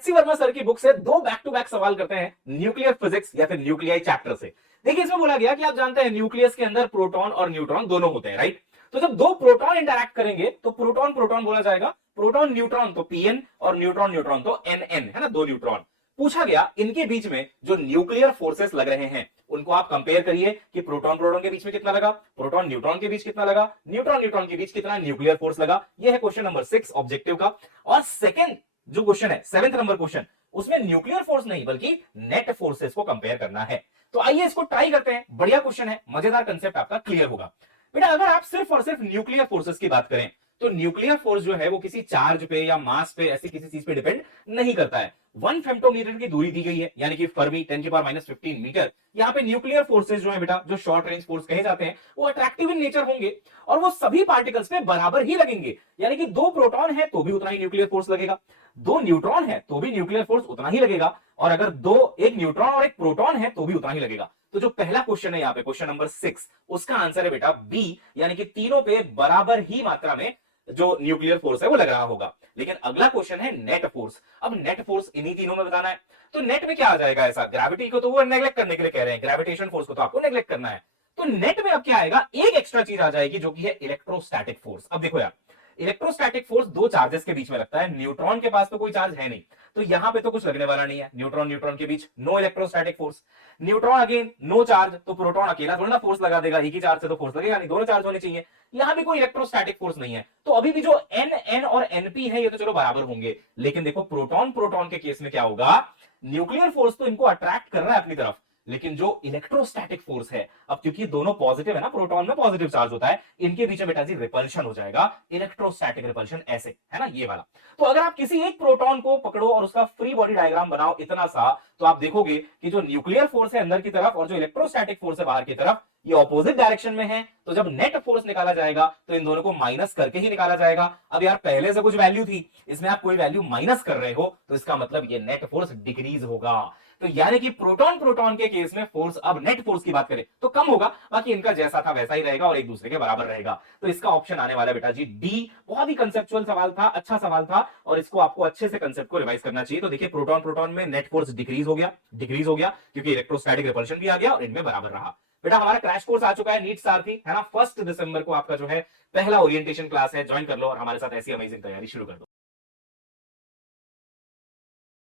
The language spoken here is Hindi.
एचसी वर्मा सर की बुक से दो बैक टू बैक सवाल करते हैं न्यूक्लियर फिजिक्स या फिर न्यूक्लियाई चैप्टर से। देखिए इसमें बोला गया कि आप जानते हैं न्यूक्लियस के अंदर प्रोटॉन और न्यूट्रॉन दोनों होते हैं, राइट। तो जब दो प्रोटॉन इंटरैक्ट करेंगे तो प्रोटॉन प्रोटॉन बोला जाएगा, प्रोटॉन न्यूट्रॉन तो पीएन और न्यूट्रॉन न्यूट्रॉन तो एनएन, है ना, दो न्यूट्रॉन। पूछा गया इनके बीच में जो न्यूक्लियर फोर्सेस लग रहे हैं उनको आप कंपेयर करिए कि प्रोटॉन प्रोटॉन के बीच में कितना लगा, प्रोटॉन न्यूट्रॉन के बीच कितना लगा, न्यूट्रॉन न्यूट्रॉन के बीच कितना न्यूक्लियर फोर्स लगा। यह है क्वेश्चन नंबर 6 ऑब्जेक्टिव का। और सेकंड जो क्वेश्चन है 7th नंबर क्वेश्चन, उसमें न्यूक्लियर फोर्स नहीं बल्कि नेट फोर्सेस को कंपेयर करना है। तो आइए इसको ट्राई करते हैं, बढ़िया क्वेश्चन है, मजेदार कंसेप्ट आपका क्लियर होगा। बेटा अगर आप सिर्फ और सिर्फ न्यूक्लियर फोर्सेस की बात करें तो न्यूक्लियर फोर्स जो है वो किसी चार्ज पे या मास पे ऐसी किसी चीज पे डिपेंड नहीं करता है। 1 फेम्टोमीटर की दूरी दी गई है, यानी कि फर्मी 10⁻⁻15 मीटर। यहाँ पे न्यूक्लियर फोर्सेस जो है बेटा, जो शॉर्ट रेंज फोर्स कहे जाते हैं, वो अट्रैक्टिव इन नेचर होंगे और वो सभी पार्टिकल्स पे बराबर ही लगेंगे। यानी कि दो प्रोटॉन है तो भी उतना ही न्यूक्लियर फोर्स लगेगा, दो न्यूट्रॉन है तो भी न्यूक्लियर फोर्स उतना ही लगेगा, और अगर एक न्यूट्रॉन और एक प्रोटॉन है तो भी उतना ही लगेगा। तो जो पहला क्वेश्चन है यहाँ पे क्वेश्चन नंबर 6, उसका आंसर है बेटा बी, यानी कि तीनों पे बराबर ही मात्रा में जो न्यूक्लियर फोर्स है वो लग रहा होगा। लेकिन अगला क्वेश्चन है नेट फोर्स। अब नेट फोर्स इन्हीं तीनों में बताना है। तो नेट में क्या आ जाएगा ऐसा, ग्रेविटी को तो वो नेग्लेक्ट करने के लिए कह रहे हैं, ग्रेविटेशन फोर्स को तो आपको नेग्लेक्ट करना है। तो नेट में अब क्या आएगा, एक एक्स्ट्रा चीज आ जाएगी जो कि है इलेक्ट्रोस्टैटिक फोर्स। अब देखो यार, इलेक्ट्रोस्टैटिक फोर्स दो चार्जेस के बीच में लगता है, न्यूट्रॉन के पास तो कोई चार्ज है नहीं, तो यहां पे तो कुछ लगने वाला नहीं है। न्यूट्रॉन न्यूट्रॉन के बीच no electrostatic force, neutron again no charge, तो प्रोटॉन अकेला थोड़ा ना फोर्स लगा देगा, एक ही चार्ज से तो फोर्स लगेगा नहीं, दोनों चार्ज होने चाहिए। यहां भी कोई इलेक्ट्रोस्टैटिक फोर्स नहीं है, तो अभी भी जो एन एन और एनपी है ये तो चलो बराबर होंगे। लेकिन देखो प्रोटॉन प्रोटॉन के केस में क्या होगा, न्यूक्लियर फोर्स तो इनको अट्रैक्ट कर रहा है अपनी तरफ, लेकिन जो इलेक्ट्रोस्टैटिक फोर्स है, अब क्योंकि दोनों पॉजिटिव है ना, प्रोटॉन में पॉजिटिव चार्ज होता है, इनके बीच में बेटा जी रिपल्शन हो जाएगा, इलेक्ट्रोस्टैटिक रिपल्शन, ऐसे है ना ये वाला। तो अगर आप किसी एक प्रोटॉन को पकड़ो और उसका फ्री बॉडी डायग्राम बनाओ इतना सा, तो आप देखोगे कि जो न्यूक्लियर फोर्स है अंदर की तरफ और जो इलेक्ट्रोस्टैटिक फोर्स है बाहर की तरफ, ये ऑपोजिट डायरेक्शन में है। तो जब नेट फोर्स निकाला जाएगा तो इन दोनों को माइनस करके ही निकाला जाएगा। अब यार पहले से कुछ वैल्यू थी, इसमें आप कोई वैल्यू माइनस कर रहे हो, तो इसका मतलब ये नेट फोर्स डिक्रीज होगा। तो यानी कि प्रोटॉन प्रोटॉन के केस में फोर्स, अब नेट फोर्स की बात करें तो कम होगा, बाकी इनका जैसा था वैसा ही रहेगा और एक दूसरे के बराबर रहेगा। तो इसका ऑप्शन आने वाला बेटा जी डी। बहुत ही कंसेप्चुअल सवाल था, अच्छा सवाल था, और इसको आपको अच्छे से कंसेप्ट को रिवाइज करना चाहिए। तो देखिए प्रोटॉन प्रोटॉन में नेट फोर्स डिक्रीज हो गया क्योंकि इलेक्ट्रोस्टैटिक रिपल्शन भी आ गया और इनमें बराबर रहा। बेटा हमारा क्रैश कोर्स आ चुका है नीट सारथी, है ना। 1 दिसंबर को आपका जो है पहला ओरिएंटेशन क्लास है, ज्वाइन कर लो और हमारे साथ ऐसी अमेजिंग तैयारी शुरू कर दो।